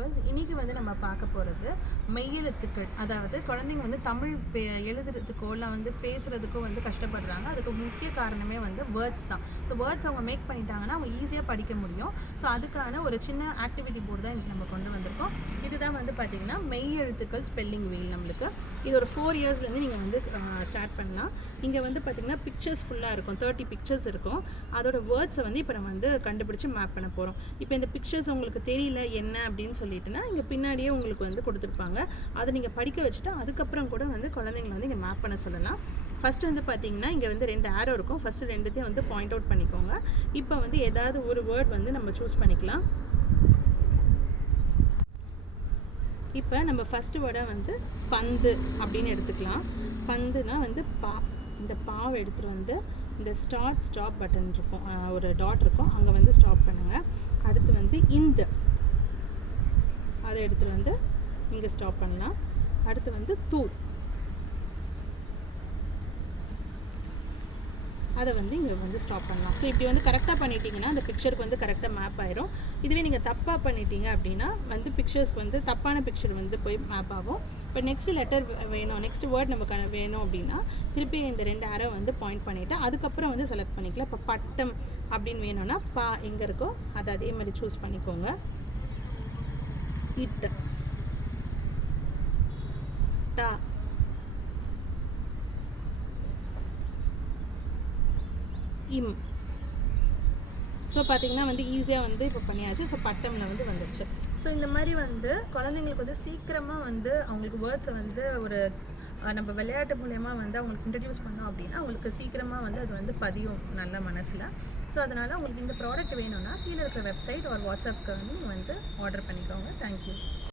Viewers, இன்னைக்கு வந்து நம்ம பார்க்க போகிறது மெய்யெழுத்துக்கள். அதாவது குழந்தைங்க வந்து தமிழ் எழுதுறதுக்கோ இல்லை வந்து பேசுகிறதுக்கோ வந்து கஷ்டப்படுறாங்க. அதுக்கு முக்கிய காரணமே வந்து வேர்ட்ஸ் தான். ஸோ வேர்ட்ஸ் அவங்க மேக் பண்ணிட்டாங்கன்னா அவங்க ஈஸியாக படிக்க முடியும். ஸோ அதுக்கான ஒரு சின்ன ஆக்டிவிட்டி போர்டு தான் இன்றைக்கி நம்ம கொண்டு வந்திருக்கோம். இதுதான் வந்து பார்த்திங்கன்னா மெய்யெழுத்துக்கள் ஸ்பெல்லிங் வீல். நம்மளுக்கு இது ஒரு 4 இயர்ஸ்லேருந்து நீங்கள் வந்து ஸ்டார்ட் பண்ணலாம். இங்கே வந்து பார்த்திங்கன்னா பிக்சர்ஸ் ஃபுல்லாக இருக்கும், 30 பிக்சர்ஸ் இருக்கும். அதோட வேர்ட்ஸை வந்து இப்போ நம்ம வந்து கண்டுபிடிச்சி மேப் பண்ண போகிறோம். இப்போ இந்த பிக்சர்ஸ் உங்களுக்கு தெரியல என்ன அப்படின்னு சொல்லிட்டுனா இங்கே பின்னாடியே உங்களுக்கு வந்து கொடுத்துருப்பாங்க. அதை நீங்கள் படிக்க வச்சுட்டு அதுக்கப்புறம் கூட வந்து குழந்தைங்களை வந்து இங்கே மேப் பண்ண சொல்லலாம். ஃபஸ்ட்டு வந்து பார்த்தீங்கன்னா இங்கே வந்து 2 ஆரோ இருக்கும். ஃபஸ்ட்டு 2த்தையும் வந்து பாயிண்ட் அவுட் பண்ணிக்கோங்க. இப்போ வந்து ஏதாவது ஒரு வேர்ட் வந்து நம்ம சூஸ் பண்ணிக்கலாம். இப்போ நம்ம ஃபஸ்ட்டு வேர்டை வந்து பந்து அப்படின்னு எடுத்துக்கலாம். பந்துனா வந்து பா. இந்த பாவை எடுத்துகிட்டு வந்து இந்த ஸ்டாப் பட்டன் இருக்கும், ஒரு டாட் இருக்கும், அங்கே வந்து ஸ்டாப் பண்ணுங்கள். அடுத்து வந்து இந்த அதை எடுத்துகிட்டு வந்து இங்கே ஸ்டாப் பண்ணலாம். அடுத்து வந்து தூ, அதை வந்து இங்கே வந்து ஸ்டாப் பண்ணலாம். ஸோ இப்படி வந்து கரெக்டாக பண்ணிட்டீங்கன்னா அந்த பிக்சருக்கு வந்து கரெக்டாக மேப் ஆயிரும். இதுவே நீங்கள் தப்பாக பண்ணிட்டீங்க அப்படின்னா வந்து பிக்சர்ஸ்க்கு வந்து தப்பான பிக்சர் வந்து போய் மேப் ஆகும். இப்போ நெக்ஸ்ட் லெட்டர் வேணும், நெக்ஸ்ட் வேர்ட் நமக்கு வேணும் அப்படின்னா திருப்பி இந்த 2 ஆரோ வந்து பாயிண்ட் பண்ணிவிட்டு அதுக்கப்புறம் வந்து செலக்ட் பண்ணிக்கலாம். இப்போ பட்டம் அப்படின்னு வேணும்னா பா எங்கே இருக்கோ அதை அதே மாதிரி சூஸ் பண்ணிக்கோங்க. இட், டா, இம். ஸோ பார்த்திங்கன்னா வந்து ஈஸியாக வந்து இப்போ பண்ணியாச்சு. ஸோ பட்டமில் வந்து வந்துடுச்சு. ஸோ இந்த மாதிரி வந்து குழந்தைங்களுக்கு வந்து சீக்கிரமாக வந்து அவங்களுக்கு வேர்ட்ஸை வந்து ஒரு நம்ம விளையாட்டு மூலயமா வந்து அவங்களுக்கு இன்ட்ரடியூஸ் பண்ணோம் அப்படின்னா அவங்களுக்கு சீக்கிரமாக வந்து அது வந்து பதியும் நல்ல மனசில். ஸோ அதனால் உங்களுக்கு இந்த ப்ராடக்ட் வேணும்னா கீழே இருக்கிற வெப்சைட் ஒரு வாட்ஸ்அப்புக்கு வந்து நீங்கள் வந்து ஆர்டர் பண்ணிக்கோங்க. தேங்க்யூ.